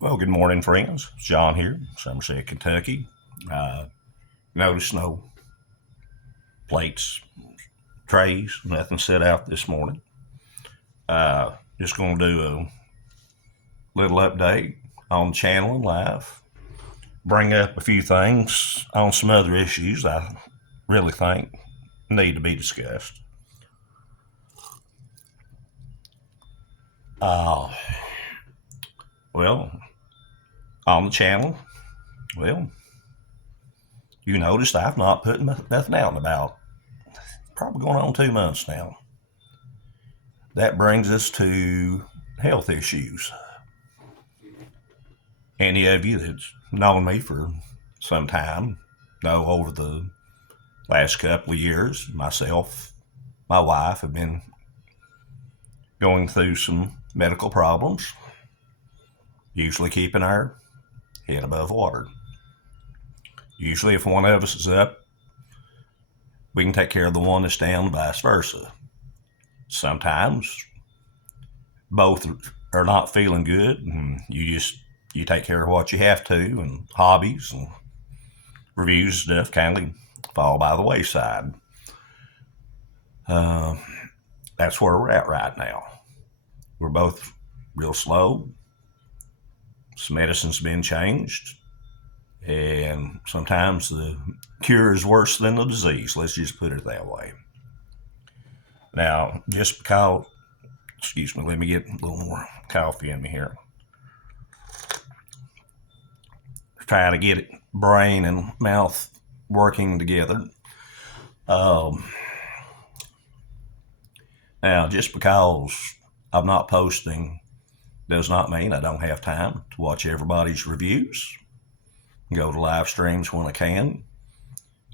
Well, good morning, friends. It's John here, Somerset, Kentucky. Uh, Notice no plates, trays, nothing set out this morning. Just going to do a little update on the channel and live, bring up a few things on some other issues I really think need to be discussed. Uh, well, on the channel, well, you noticed I've not put nothing out in about probably going on 2 months now. That brings us to health issues. Any of you that's known me for some time know over the last couple of years, myself, my wife have been going through some medical problems, usually keeping our head above water. Usually, if one of us is up, we can take care of the one that's down, vice versa. Sometimes both are not feeling good, and you take care of what you have to, and hobbies and reviews and stuff kind of fall by the wayside. That's where we're at right now. We're both real slow. Some medicine's been changed, and sometimes the cure is worse than the disease. Let's just put it that way. Now, just because, excuse me, let me get a little more coffee in me here. Try to get it, brain and mouth working together. Now, just because I'm not posting does not mean I don't have time to watch everybody's reviews, go to live streams when I can,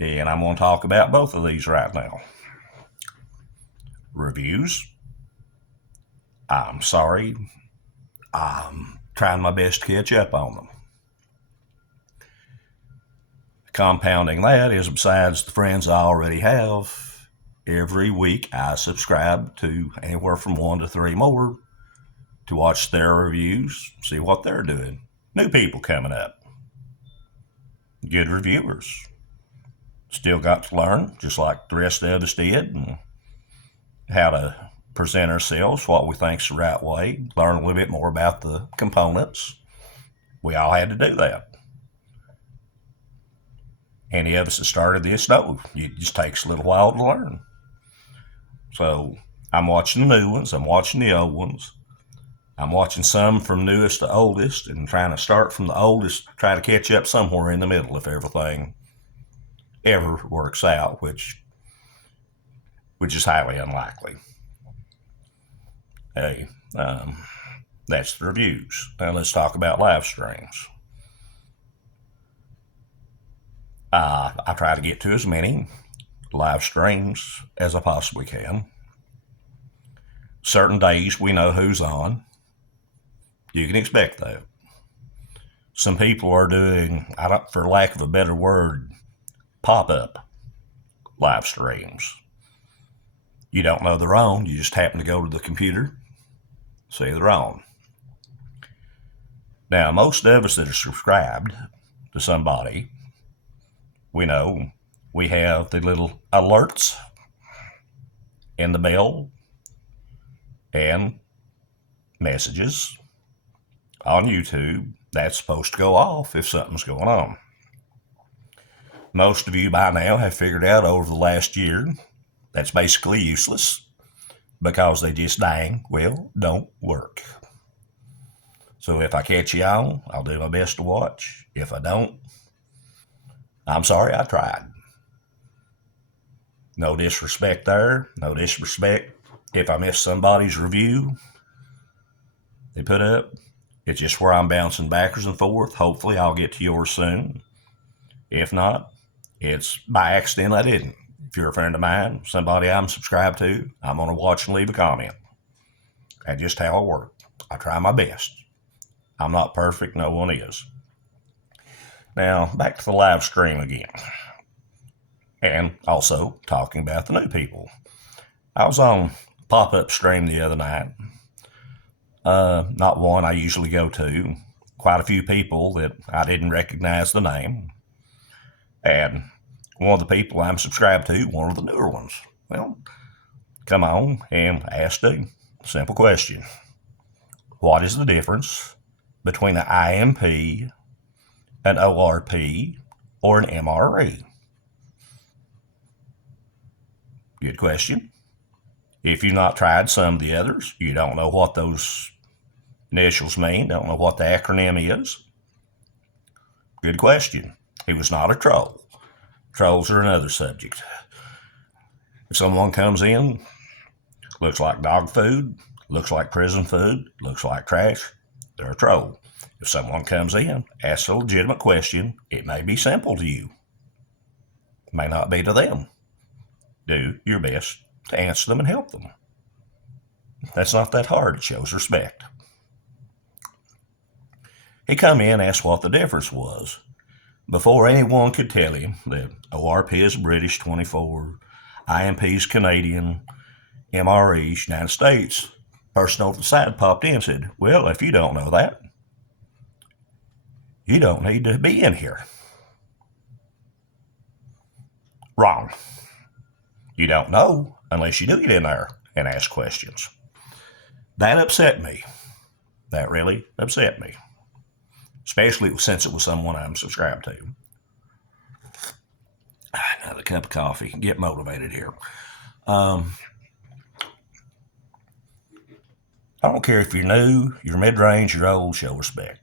and I'm going to talk about both of these right now. Reviews, I'm sorry, I'm trying my best to catch up on them. Compounding that is, besides the friends I already have, every week I subscribe to anywhere from 1 to 3 more to watch their reviews, see what they're doing. New people coming up, good reviewers. Still got to learn, just like the rest of us did, and how to present ourselves, what we think's the right way, learn a little bit more about the components. We all had to do that. Any of us that started this know it just takes a little while to learn. So I'm watching the new ones, I'm watching the old ones. I'm watching some from newest to oldest and trying to start from the oldest, try to catch up somewhere in the middle if everything ever works out, which is highly unlikely. Hey, that's the reviews. Now let's talk about live streams. I try to get to as many live streams as I possibly can. Certain days we know who's on. You can expect that. Some people are doing, for lack of a better word, pop-up live streams. You don't know they're on. You just happen to go to the computer, see they're on. Now, most of us that are subscribed to somebody, we know we have the little alerts and the bell and messages on YouTube. That's supposed to go off if something's going on. Most of you by now have figured out over the last year that's basically useless because they just don't work. So if I catch you on, I'll do my best to watch. If I don't, I'm sorry I tried. No disrespect there. No disrespect if I miss somebody's review they put up. It's just where I'm bouncing backwards and forth. Hopefully I'll get to yours soon. If not, it's by accident I didn't. If you're a friend of mine, somebody I'm subscribed to, I'm going to watch and leave a comment. That's just how I work. I try my best. I'm not perfect. No one is. Now, back to the live stream again. And also talking about the new people. I was on pop-up stream the other night. Not one I usually go to. quite a few people that I didn't recognize the name. And one of the people I'm subscribed to, one of the newer ones, well, come on and asked a simple question. What is the difference between an IMP, an ORP, or an MRE? Good question. If you've not tried some of the others, you don't know what those initials mean, don't know what the acronym is. Good question. He was not a troll. Trolls are another subject. If someone comes in, looks like dog food, looks like prison food, looks like trash, they're a troll. If someone comes in, asks a legitimate question, it may be simple to you. It may not be to them. Do your best to answer them and help them. That's not that hard. It shows respect. He come in and asked what the difference was. Before anyone could tell him that ORP is British 24, IMP is Canadian, MRE is United States, person over the side popped in and said, well, if you don't know that, you don't need to be in here. Wrong. You don't know unless you do get in there and ask questions. That upset me. That really upset me. Especially since it was someone I'm subscribed to. Another cup of coffee. Get motivated here. I don't care if you're new, you're mid-range, you're old, show respect.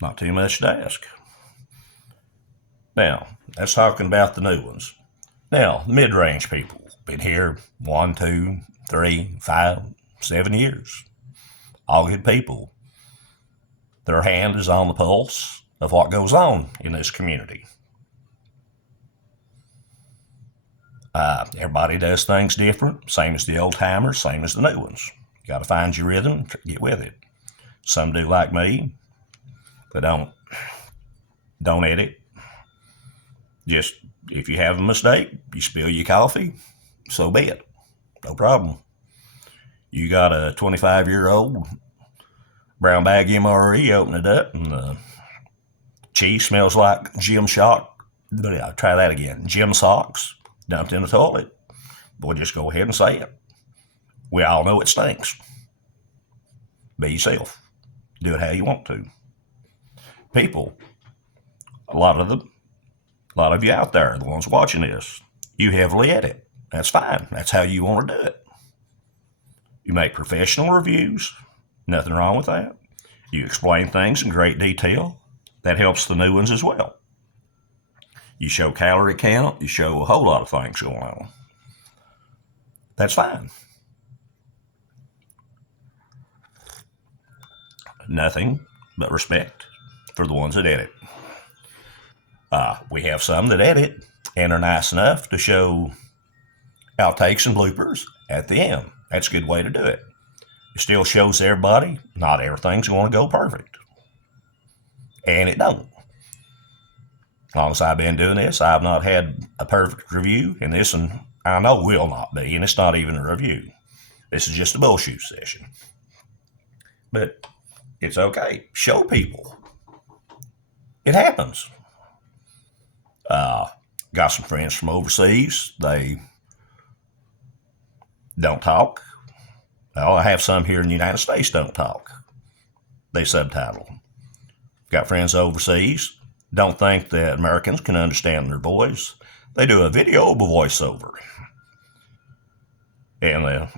Not too much to ask. Now, that's talking about the new ones. Now, mid-range people, been here 1, 2, 3, 5, 7 years. All good people. Their hand is on the pulse of what goes on in this community. Everybody does things different, same as the old timers, same as the new ones. You got to find your rhythm, get with it. Some do like me, but don't edit. Just if you have a mistake, you spill your coffee, so be it. No problem. You got a 25-year-old brown bag MRE, open it up, and the cheese smells like gym socks dumped in the toilet. Boy, just go ahead and say it. We all know it stinks. Be yourself. Do it how you want to. People, a lot of you out there, the ones watching this, you heavily edit. That's fine. That's how you want to do it. You make professional reviews. Nothing wrong with that. You explain things in great detail. That helps the new ones as well. You show calorie count. You show a whole lot of things going on. That's fine. Nothing but respect for the ones that edit. We have some that edit and are nice enough to show outtakes and bloopers at the end. That's a good way to do it. It still shows everybody not everything's going to go perfect. And it don't. As long as I've been doing this, I've not had a perfect review, and this one I know will not be, and it's not even a review. This is just a bullshoot session. But it's okay. Show people. It happens. Got some friends from overseas. They don't talk. Well, I have some here in the United States don't talk. They subtitle. Got friends overseas. Don't think that Americans can understand their voice. They do a video voiceover. And the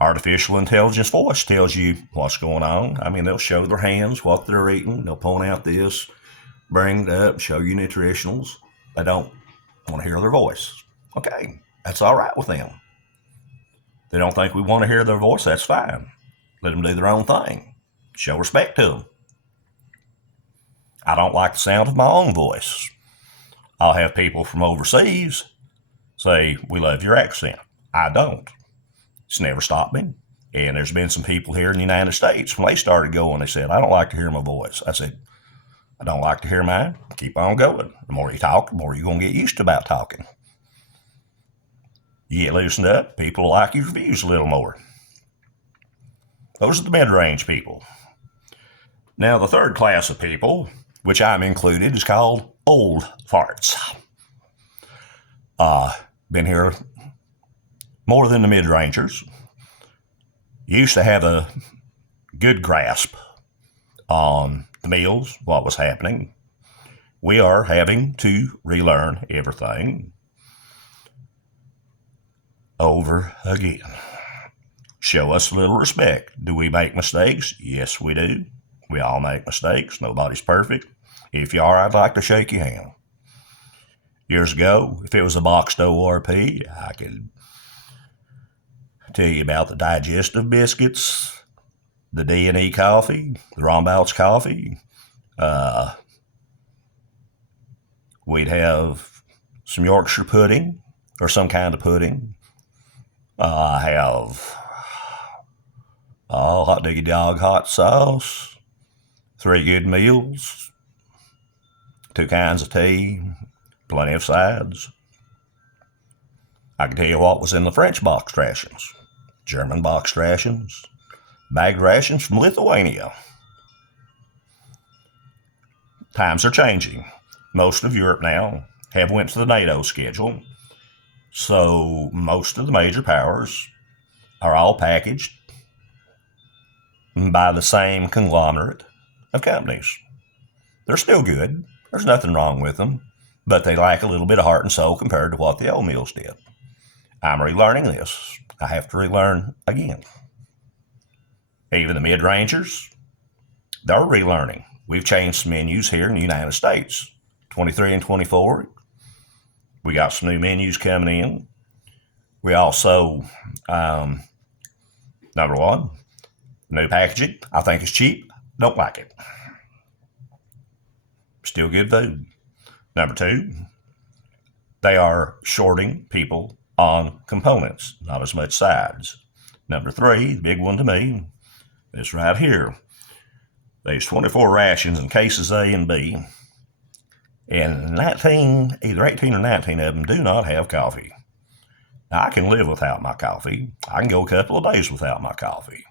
artificial intelligence voice tells you what's going on. I mean, they'll show their hands, what they're eating. They'll point out this, bring it up, show you nutritionals. They don't want to hear their voice. Okay, that's all right with them. They don't think we want to hear their voice, that's fine. Let them do their own thing. Show respect to them. I don't like the sound of my own voice. I'll have people from overseas say, we love your accent. I don't. It's never stopped me. And there's been some people here in the United States, when they started going, they said, I don't like to hear my voice. I said, I don't like to hear mine. Keep on going. The more you talk, the more you're going to get used to about talking. You get loosened up, people like your reviews a little more. Those are the mid-range people. Now, the third class of people, which I'm included, is called old farts. Been here more than the mid-rangers. Used to have a good grasp on the meals, what was happening. We are having to relearn everything over again. Show us a little respect. Do we make mistakes? Yes, we do. We all make mistakes. Nobody's perfect. If you are, I'd like to shake your hand. Years ago, if it was a boxed ORP, I could tell you about the digestive biscuits, the D&E coffee, the Rombouts coffee. We'd have some Yorkshire pudding or some kind of pudding. I have hot diggy dog hot sauce, 3 good meals, 2 kinds of tea, plenty of sides. I can tell you what was in the French boxed rations, German boxed rations, bagged rations from Lithuania. Times are changing. Most of Europe now have went to the NATO schedule, so most of the major powers are all packaged by the same conglomerate of companies. They're still good. There's nothing wrong with them, but they lack a little bit of heart and soul compared to what the old meals did. I'm relearning this. I have to relearn again. Even the mid-rangers, they're relearning. We've changed some menus here in the United States. 23 and 24, we got some new menus coming in. We also, number one, new packaging. I think it's cheap. Don't like it. Still good food. Number 2, they are shorting people on components, not as much sides. Number 3, the big one to me, is right here. There's 24 rations in cases A and B, and either 18 or 19 of them do not have coffee. Now, I can live without my coffee. I can go a couple of days without my coffee.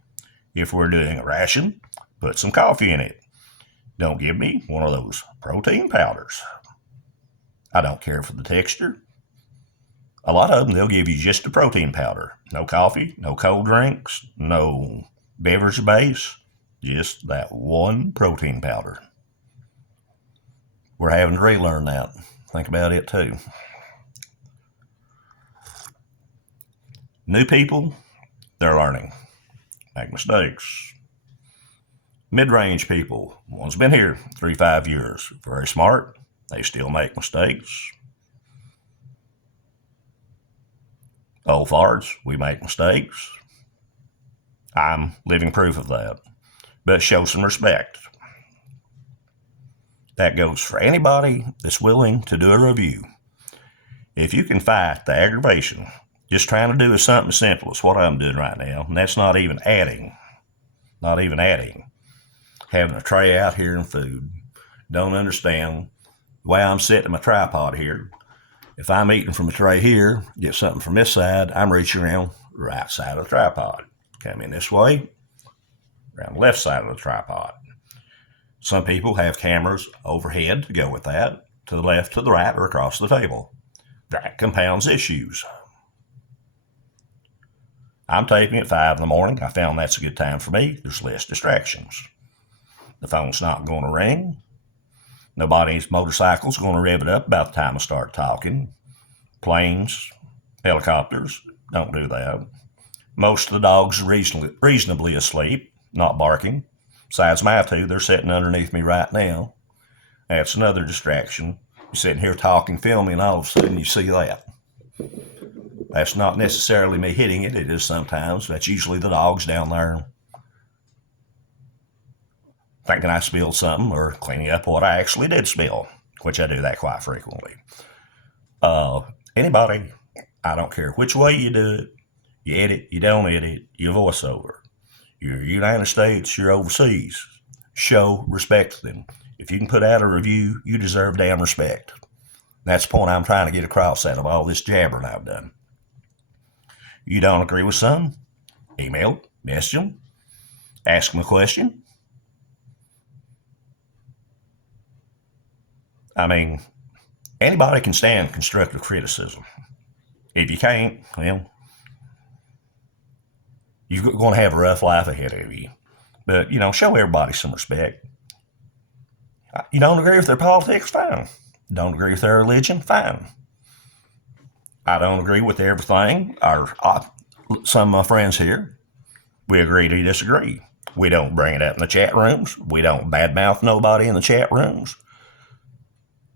If we're doing a ration, put some coffee in it. Don't give me one of those protein powders. I don't care for the texture. A lot of them, they'll give you just a protein powder. No coffee, no cold drinks, no beverage base, just that one protein powder. We're having to relearn that. Think about it too. New people, they're learning. Make mistakes. Mid-range people, one's been here 3-5 years. Very smart. They still make mistakes. Old farts, we make mistakes. I'm living proof of that. But show some respect. That goes for anybody that's willing to do a review. If you can fight the aggravation, just trying to do something simple as what I'm doing right now, and that's not even adding. Having a tray out here and food. Don't understand the way I'm setting my tripod here. If I'm eating from a tray here, get something from this side, I'm reaching around the right side of the tripod. Come in this way, around the left side of the tripod. Some people have cameras overhead to go with that, to the left, to the right, or across the table. That compounds issues. I'm taping at 5 in the morning. I found that's a good time for me. There's less distractions. The phone's not going to ring. Nobody's motorcycle's going to rev it up about the time I start talking. Planes, helicopters, don't do that. Most of the dogs are reasonably asleep, not barking. Besides my 2, they're sitting underneath me right now. That's another distraction. You're sitting here talking, filming, and all of a sudden you see that. That's not necessarily me hitting it. It is sometimes. That's usually the dogs down there thinking I spilled something or cleaning up what I actually did spill, which I do that quite frequently. Anybody, I don't care which way you do it, you edit, you don't edit, you voice over. You're United States, you're overseas. Show respect to them. If you can put out a review, you deserve damn respect. That's the point I'm trying to get across out of all this jabbering I've done. You don't agree with some? Email, message them. Ask them a question. I mean, anybody can stand constructive criticism. If you can't, well, you're going to have a rough life ahead of you. But, show everybody some respect. You don't agree with their politics? Fine. Don't agree with their religion? Fine. I don't agree with everything. Some of my friends here, we agree to disagree. We don't bring it up in the chat rooms. We don't badmouth nobody in the chat rooms.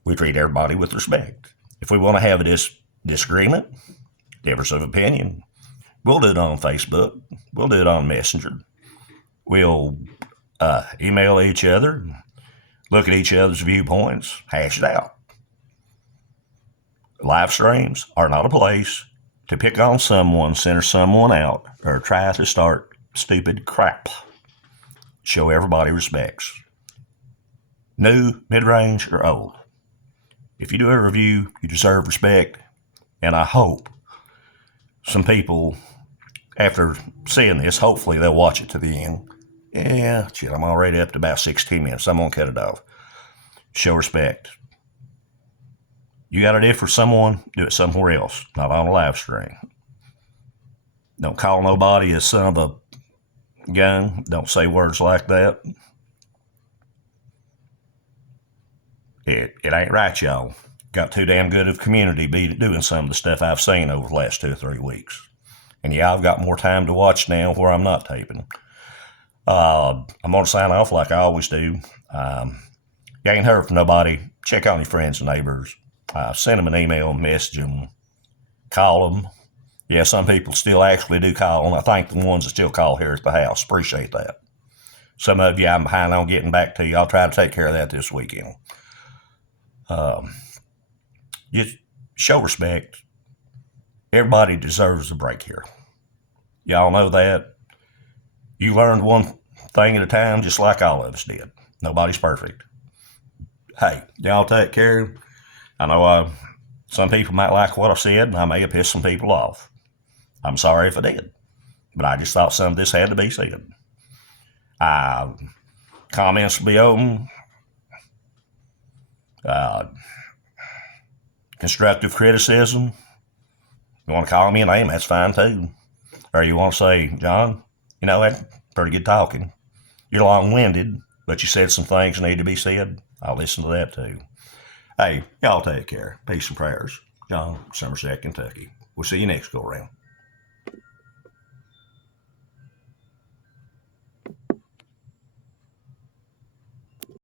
We treat everybody with respect. If we want to have a disagreement, difference of opinion, we'll do it on Facebook. We'll do it on Messenger. We'll email each other, look at each other's viewpoints, hash it out. Live streams are not a place to pick on someone, center someone out, or try to start stupid crap. Show everybody respects. New, mid-range, or old. If you do a review, you deserve respect, and I hope some people, after seeing this, hopefully they'll watch it to the end. Yeah, shit, I'm already up to about 16 minutes. I'm going to cut it off. Show respect. You got to do it for someone, do it somewhere else, not on a live stream. Don't call nobody a son of a gun. Don't say words like that. It ain't right, y'all. Got too damn good of a community be doing some of the stuff I've seen over the last 2 or 3 weeks. And yeah, I've got more time to watch now where I'm not taping. I'm going to sign off like I always do. You ain't heard from nobody. Check on your friends and neighbors. Send them an email, message them, call them. Yeah, some people still actually do call, and I thank the ones that still call here at the house. Appreciate that. Some of you I'm behind on getting back to you. I'll try to take care of that this weekend. Just show respect. Everybody deserves a break here. Y'all know that. You learned one thing at a time, just like all of us did. Nobody's perfect. Hey, y'all take care. I know some people might like what I said, and I may have pissed some people off. I'm sorry if I did, but I just thought some of this had to be said. Comments will be open. Constructive criticism. You want to call me a name, that's fine too. Or you want to say, John, that's pretty good talking. You're long-winded, but you said some things that need to be said. I'll listen to that too. Hey, y'all take care. Peace and prayers. John, Somerset, Kentucky. We'll see you next go around.